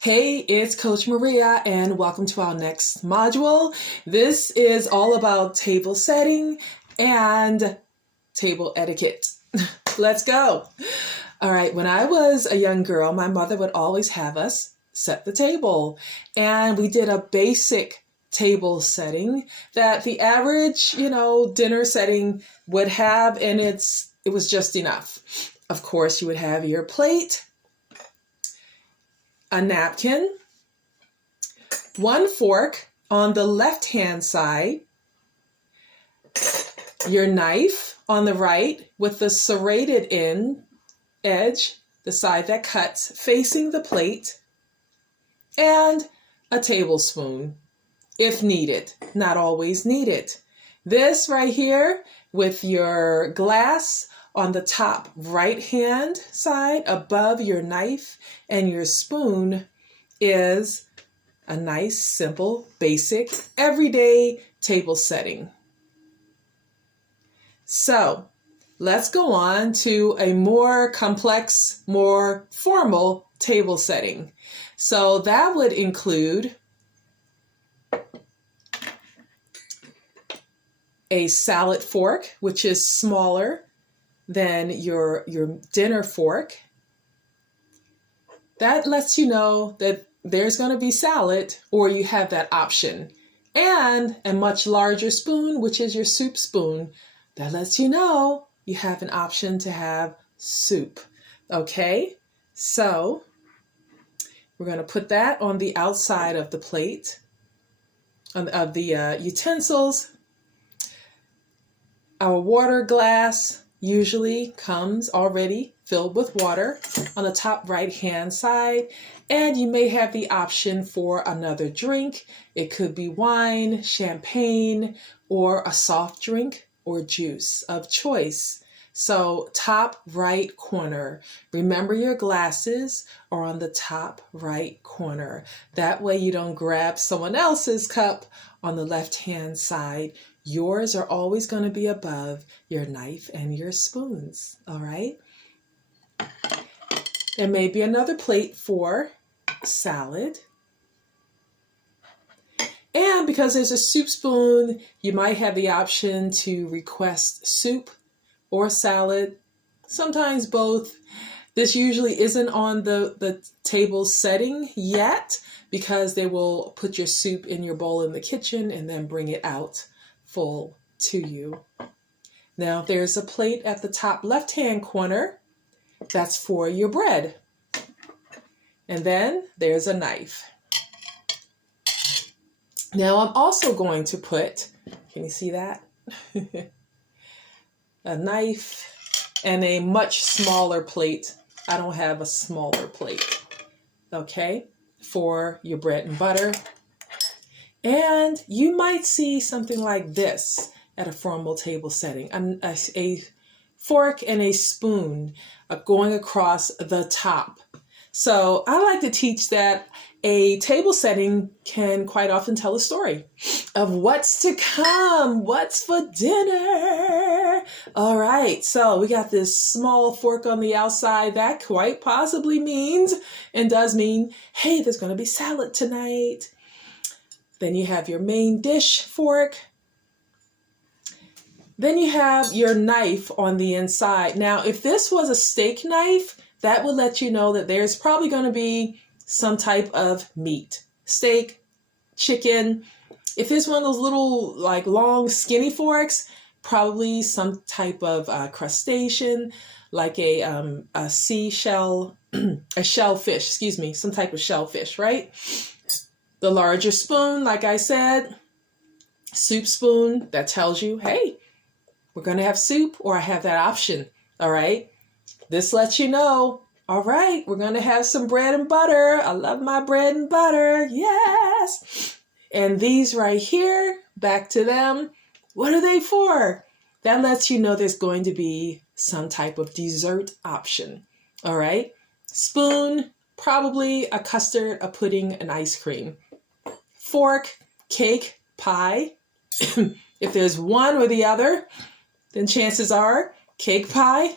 Hey, it's Coach Maria, and welcome to our next module. This is all about table setting and table etiquette. Let's go. All right, when I was a young girl, my mother would always have us set the table, and we did a basic table setting that the average, dinner setting would have, and it was just enough. Of course, you would have your plate, a napkin, one fork on the left-hand side, your knife on the right with the serrated edge, the side that cuts, facing the plate, and a tablespoon if needed, not always needed. This right here with your glass on the top right-hand side above your knife and your spoon is a nice, simple, basic, everyday table setting. So let's go on to a more complex, more formal table setting. So that would include a salad fork, which is smaller than your dinner fork. That lets you know that there's going to be salad, or you have that option. And a much larger spoon, which is your soup spoon. That lets you know you have an option to have soup. Okay, so we're going to put that on the outside of the plate, of the utensils. Our water glass usually comes already filled with water on the top right-hand side, and you may have the option for another drink. It could be wine, champagne, or a soft drink or juice of choice. So top right corner. Remember, your glasses are on the top right corner. That way you don't grab someone else's cup on the left-hand side. Yours are always going to be above your knife and your spoons, all right? There may be another plate for salad. And because there's a soup spoon, you might have the option to request soup or salad, sometimes both. This usually isn't on the table setting yet, because they will put your soup in your bowl in the kitchen and then bring it out full to you. Now there's a plate at the top left-hand corner. That's for your bread. And then there's a knife. Now I'm also going to put, can you see that? A knife and a much smaller plate. I don't have a smaller plate. Okay, for your bread and butter. And you might see something like this at a formal table setting. A fork and a spoon going across the top. So I like to teach that a table setting can quite often tell a story of what's to come, what's for dinner. All right, so we got this small fork on the outside. That quite possibly means, and does mean, hey, there's going to be salad tonight. Then you have your main dish fork. Then you have your knife on the inside. Now, if this was a steak knife, that would let you know that there's probably going to be some type of meat. Steak, chicken. If it's one of those little, like, long, skinny forks, probably some type of crustacean, like a seashell, a shellfish, some type of shellfish, right? The larger spoon, like I said, soup spoon, that tells you, hey, we're going to have soup, or I have that option, all right? This lets you know, all right, we're going to have some bread and butter. I love my bread and butter, yes. And these right here, back to them, what are they for? That lets you know there's going to be some type of dessert option, all right? Spoon, probably a custard, a pudding, an ice cream. Fork, cake, pie. If there's one or the other, then chances are cake, pie,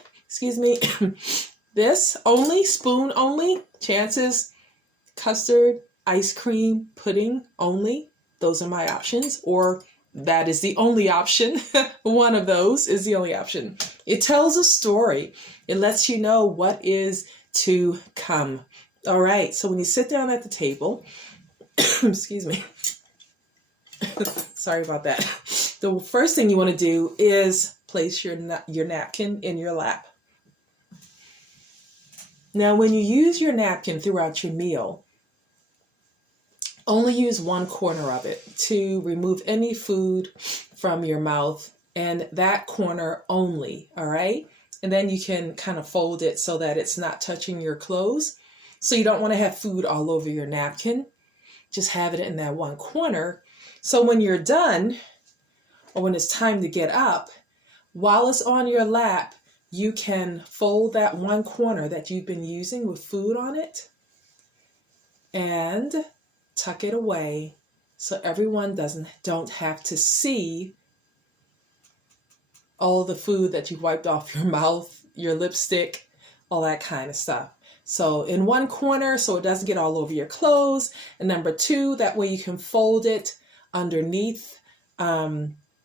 This only, spoon only, chances custard, ice cream, pudding only. Those are my options, or that is the only option. One of those is the only option. It tells a story. It lets you know what is to come. All right. So when you sit down at the table, excuse me. Sorry about that. The first thing you want to do is place your napkin in your lap. Now, when you use your napkin throughout your meal, only use one corner of it to remove any food from your mouth, and that corner only, all right? And then you can kind of fold it so that it's not touching your clothes. So you don't want to have food all over your napkin. Just have it in that one corner. So when you're done, or when it's time to get up, while it's on your lap, you can fold that one corner that you've been using with food on it and tuck it away so everyone don't have to see all the food that you wiped off your mouth, your lipstick, all that kind of stuff. So in one corner so it doesn't get all over your clothes. And number two, that way you can fold it underneath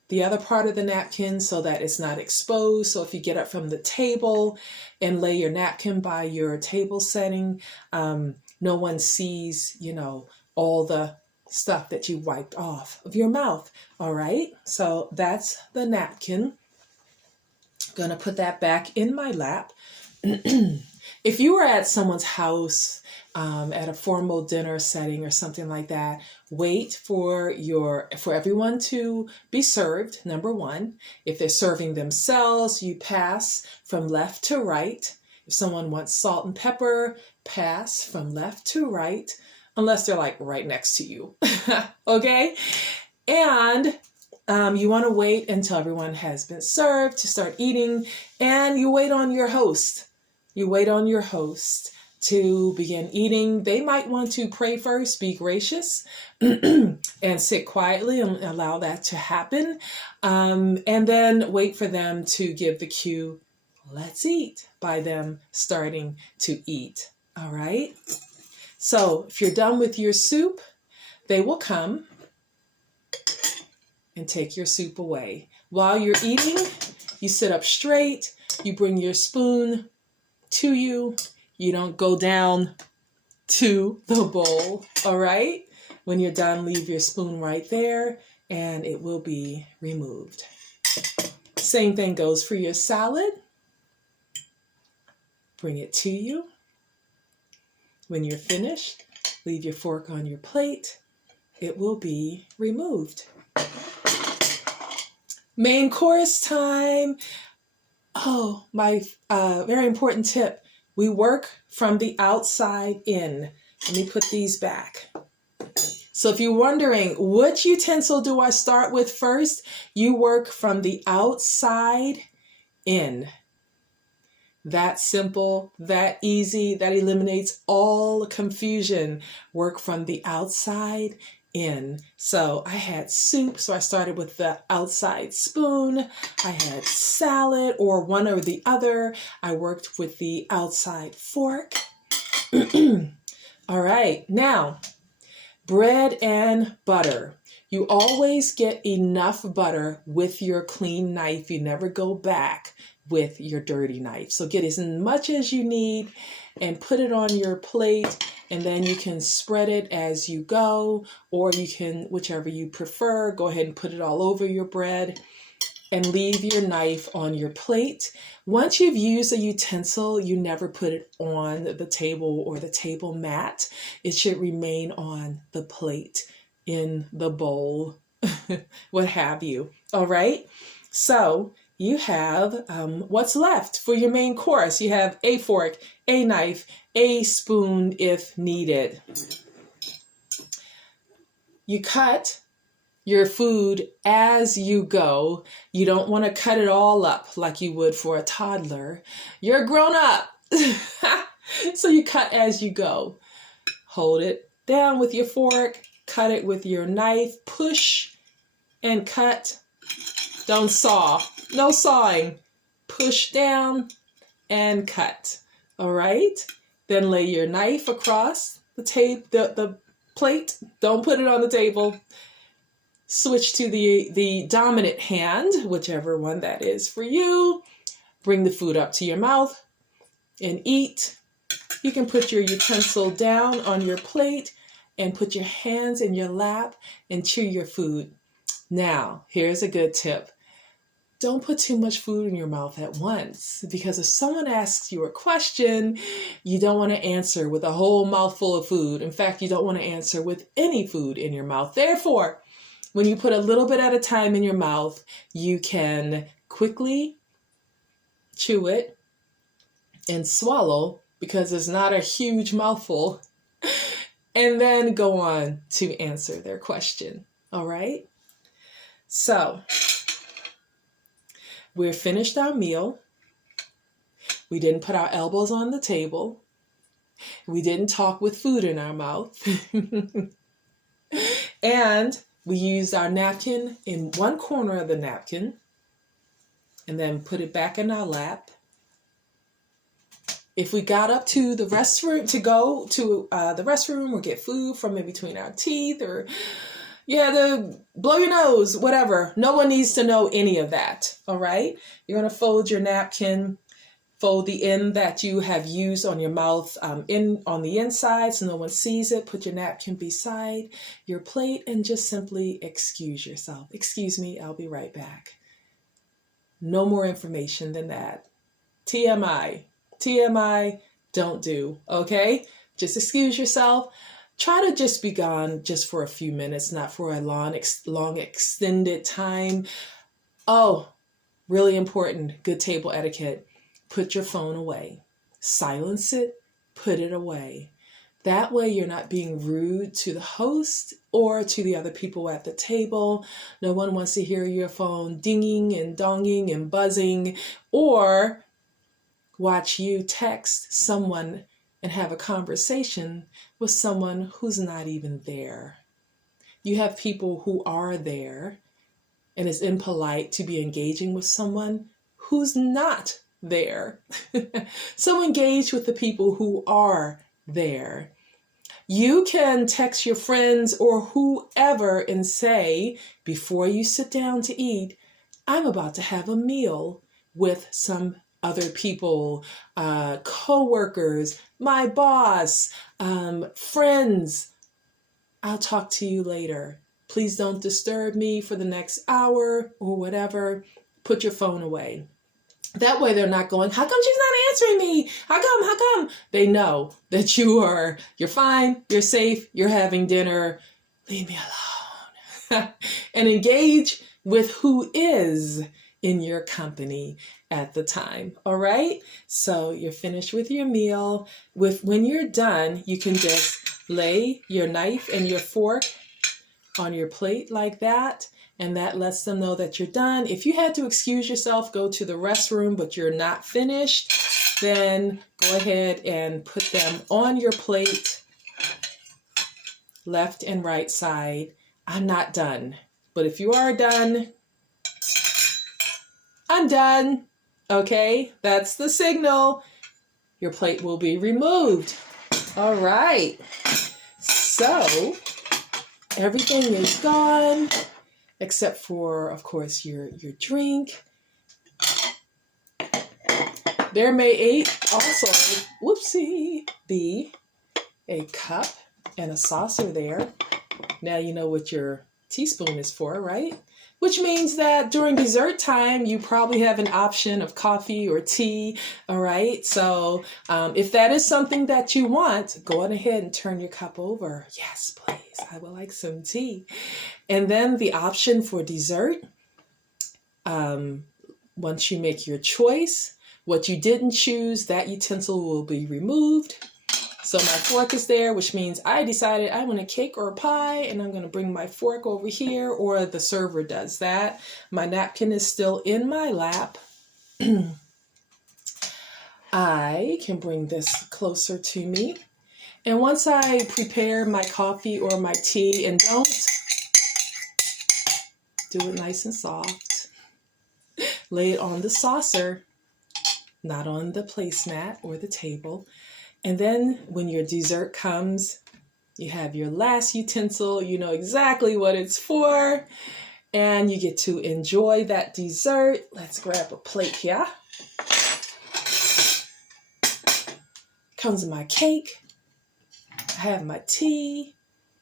the other part of the napkin so that it's not exposed. So if you get up from the table and lay your napkin by your table setting, no one sees, all the stuff that you wiped off of your mouth. All right. So that's the napkin. Going to put that back in my lap. If you were at someone's house, at a formal dinner setting or something like that, wait for everyone to be served, number one. If they're serving themselves, you pass from left to right. If someone wants salt and pepper, pass from left to right, unless they're like right next to you. Okay? And you want to wait until everyone has been served to start eating, and you wait on your host. You wait on your host to begin eating. They might want to pray first, be gracious, and sit quietly and allow that to happen. And then wait for them to give the cue, let's eat, by them starting to eat. All right. So if you're done with your soup, they will come and take your soup away. While you're eating, you sit up straight, you bring your spoon to you. You don't go down to the bowl, all right? When you're done, leave your spoon right there and it will be removed. Same thing goes for your salad. Bring it to you. When you're finished, leave your fork on your plate. It will be removed. Main course time. Oh, my very important tip. We work from the outside in. Let me put these back. So if you're wondering, which utensil do I start with first? You work from the outside in. That simple, that easy, that eliminates all confusion. Work from the outside in. So I had soup, so I started with the outside spoon. I had salad, or one or the other. I worked with the outside fork. All right, now, bread and butter. You always get enough butter with your clean knife. You never go back with your dirty knife. So get as much as you need and put it on your plate, and then you can spread it as you go, or you can, whichever you prefer, go ahead and put it all over your bread and leave your knife on your plate. Once you've used a utensil, you never put it on the table or the table mat. It should remain on the plate, in the bowl, what have you. All right. So you have what's left for your main course. You have a fork, a knife, a spoon if needed. You cut your food as you go. You don't want to cut it all up like you would for a toddler. You're grown up. So you cut as you go. Hold it down with your fork, cut it with your knife, push and cut. Don't saw. No sawing. Push down and cut. All right. Then lay your knife across the plate. Don't put it on the table. Switch to the dominant hand, whichever one that is for you. Bring the food up to your mouth and eat. You can put your utensil down on your plate and put your hands in your lap and chew your food. Now, here's a good tip. Don't put too much food in your mouth at once, because if someone asks you a question, you don't want to answer with a whole mouthful of food. In fact, you don't want to answer with any food in your mouth. Therefore, when you put a little bit at a time in your mouth, you can quickly chew it and swallow, because it's not a huge mouthful, and then go on to answer their question. All right? So, we're finished our meal. We didn't put our elbows on the table. We didn't talk with food in our mouth. And we used our napkin in one corner of the napkin and then put it back in our lap. If we got up to the restroom to go to the restroom or get food from in between our teeth, or blow your nose, whatever, no one needs to know any of that. All right. You're going to fold your napkin, fold the end that you have used on your mouth on the inside so no one sees it. Put your napkin beside your plate and just simply excuse yourself. Excuse me, I'll be right back. No more information than that. TMI, don't do, okay? Just excuse yourself. Try to just be gone just for a few minutes, not for a long extended time. Oh, really important, good table etiquette. Put your phone away. Silence it, put it away. That way you're not being rude to the host or to the other people at the table. No one wants to hear your phone dinging and donging and buzzing, or watch you text someone and have a conversation with someone who's not even there. You have people who are there, and it's impolite to be engaging with someone who's not there. So engage with the people who are there. You can text your friends or whoever and say, before you sit down to eat, I'm about to have a meal with some other people, co-workers, my boss, friends. I'll talk to you later. Please don't disturb me for the next hour or whatever. Put your phone away. That way they're not going, how come she's not answering me? How come? They know that you're fine, you're safe, you're having dinner. Leave me alone. And engage with who is in your company at the time. All right. So you're finished with your meal. When you're done, you can just lay your knife and your fork on your plate like that. And that lets them know that you're done. If you had to excuse yourself, go to the restroom, but you're not finished, then go ahead and put them on your plate, left and right side. I'm not done. But if you are done, I'm done. Okay, that's the signal. Your plate will be removed. All right. So everything is gone except for, of course, your drink. There may also, be a cup and a saucer there. Now you know what your teaspoon is for, right? Which means that during dessert time, you probably have an option of coffee or tea, all right? So if that is something that you want, go on ahead and turn your cup over. Yes, please, I would like some tea. And then the option for dessert, once you make your choice, what you didn't choose, that utensil will be removed. So my fork is there, which means I decided I want a cake or a pie, and I'm going to bring my fork over here, or the server does that. My napkin is still in my lap. I can bring this closer to me. And once I prepare my coffee or my tea, and don't do it nice and soft, lay it on the saucer, not on the placemat or the table. And then when your dessert comes, You have your last utensil, you know exactly what it's for, and you get to enjoy that dessert. Let's grab a plate here. Comes my cake. I have my tea.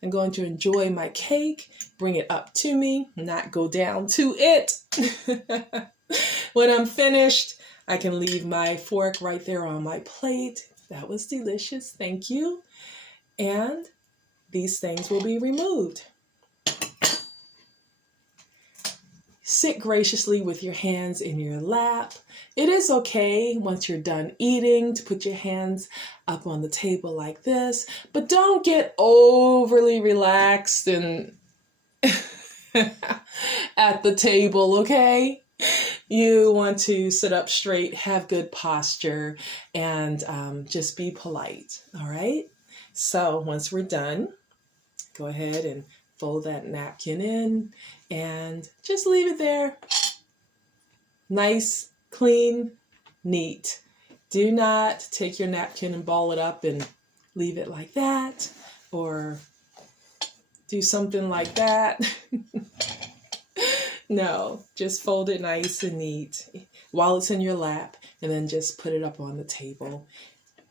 I'm going to enjoy my cake, bring it up to me, not go down to it. When I'm finished, I can leave my fork right there on my plate. That was delicious, thank you. And these things will be removed. Sit graciously with your hands in your lap. It is okay once you're done eating to put your hands up on the table like this, but don't get overly relaxed and at the table, okay? You want to sit up straight, have good posture, and just be polite, all right? So once we're done, go ahead and fold that napkin in and just leave it there. Nice, clean, neat. Do not take your napkin and ball it up and leave it like that, or do something like that. No, just fold it nice and neat while it's in your lap, and then just put it up on the table.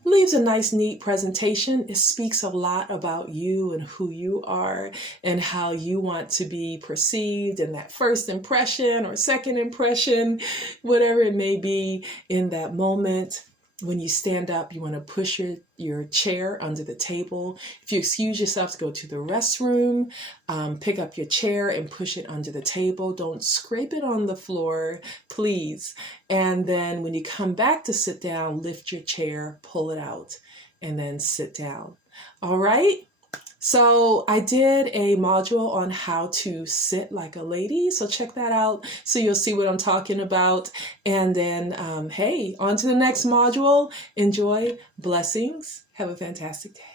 Leaves a nice, neat presentation. It speaks a lot about you and who you are and how you want to be perceived in that first impression or second impression, whatever it may be in that moment. When you stand up, you want to push your chair under the table. If you excuse yourself to go to the restroom, pick up your chair and push it under the table. Don't scrape it on the floor, please. And then when you come back to sit down, lift your chair, pull it out, and then sit down. All right? So I did a module on how to sit like a lady. So check that out so you'll see what I'm talking about. And then, hey, on to the next module. Enjoy. Blessings. Have a fantastic day.